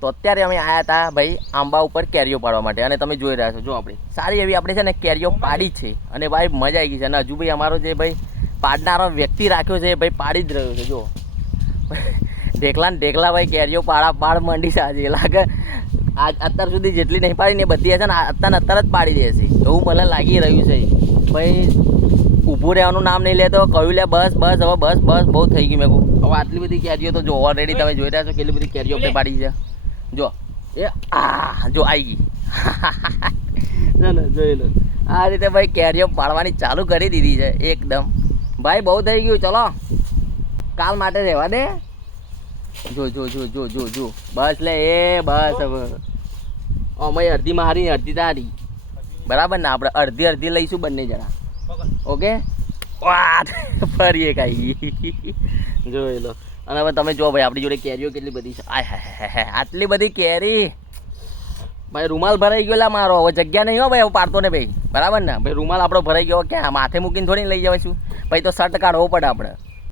તો અત્યારે અમે આવ્યા હતા ભાઈ આંબા ઉપર કેરીઓ પાડવા માટે અને તમે જોઈ રહ્યા છો જો આપણે સારી એવી આપણે છે ને કેરીઓ પાડી છે અને ભાઈ મજા આવી ગઈ છે અને હજુ ભાઈ અમારો જે ભાઈ પાડનારો વ્યક્તિ રાખ્યો છે એ ભાઈ પાડી જ રહ્યો છે જો ઢેકલા ને ઢેકલા ભાઈ કેરીઓ પાડ મંડી છે આજે લાગે અત્યાર સુધી જેટલી નહીં પાડી ને બધી છે ને અત્યારે જ પાડી દેશે એવું મને લાગી રહ્યું છે ભાઈ ઊભું રહેવાનું નામ નહીં લેતો કહ્યું લે બસ બસ હવે બસ બસ બહુ થઈ ગઈ મેં કહું હવે આટલી બધી કેરીઓ તો જો ઓલરેડી તમે જોઈ રહ્યા છો કેટલી બધી કેરીઓ આપણે પાડી છે જો એ જો આવી ગઈ ચલો જોઈ લો આ રીતે ભાઈ કેરીઓ પાડવાની ચાલુ કરી દીધી છે એકદમ ભાઈ બહુ થઈ ગયું ચલો કાલ માટે રહેવા દે જો જો જો જો જો જો બસ લે એ બસ હવે અમે અડધી મારી અડધી તારી બરાબર ને આપણે અડધી અડધી લઈશું બંને જણા ઓકે વાત ફરી એક આવી જોઈ લો અને હવે તમે જો ભાઈ આપણી જોડે કેરીઓ કેટલી બધી છે આય હા આટલી બધી કેરી ભાઈ રૂમાલ ભરાઈ ગયો લા મારો હવે જગ્યા નહીં હો ભાઈ હવે પાડતો ને ભાઈ બરાબર ને ભાઈ રૂમાલ આપણો ભરાઈ ગયો ક્યાં માથે મૂકીને થોડી લઈ જવાશું ભાઈ તો શર્ટ કાઢવો પડે આપણે